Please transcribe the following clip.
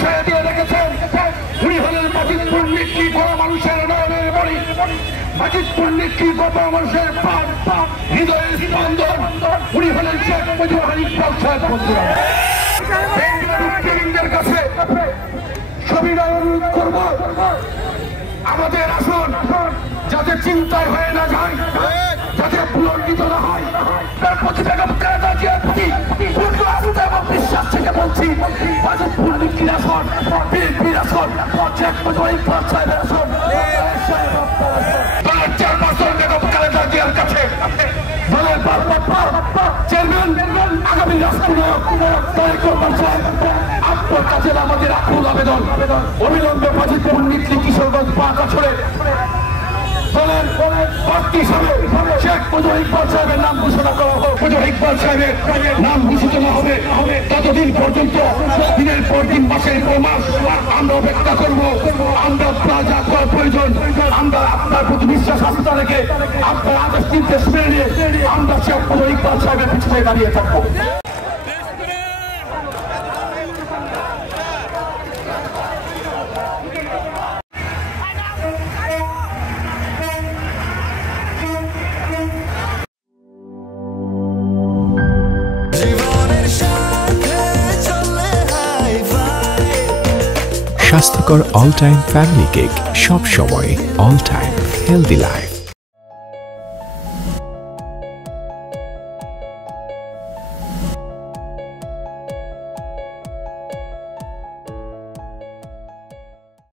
ছেড়ে দিয়ে রেখেছেন। উনি হলেন মাজিদ পণ্ডিতকে গড়া মানুষের নয়নের মণি, মাজিদ পণ্ডিতকে গড়া মানুষের প্রাণ, হৃদয়ের স্পন্দন। উনি হলেন শেখ মুজিবুর রহমান সাহেব। বন্ধুরা, মুক্তিযুদ্ধের কাছে সবিনয় অনুরোধ করব, আমাদের আসুন যাতে চিন্তায় হয়ে না যায়, যাতে পুনর্জিত না হয়, তার প্রতি বিশ্বাস থেকে বলছি, মাজিদ পণ্ডিতকে আসুন, বিএনপির আসুন, শেখ মুজিবুর রহমান সাহেবের আসুন, চেয়ারপারসন বেগম খালেদা জিয়ার কাছে দলের চেয়ারম্যান আগামী রাষ্ট্রনায়ক তারেক রহমান সাহেব, আপনার কাছে আমাদের আকুল আবেদন, অবিলম্বে মাজিদ পণ্ডিতকে কিশোরগঞ্জ 5 আসরে দলের প্রার্থী হিসাবে শেখ মুজিবুর রহমান সাহেবের নাম ঘোষণা করা হোক। মুজিবুর রহমান সাহেবের নাম ঘোষিত না হবে ততদিন পর্যন্ত দিনের পর দিন, মাসের পর মাস আমরা অপেক্ষা করব। আমরা যা করার প্রয়োজন, আমরা আপনার প্রতি বিশ্বাস আস্থা রেখে আপনার আদেশ নির্দেশ মেনে নিয়ে আমরা শেখ মুজিবুর রহমান সাহেবের পিছনে দাঁড়িয়ে থাকবো। স্বাস্থ্যকর অল টাইম ফ্যামিলি কেক, সব সময় অল টাইম হেলদি লাইফ।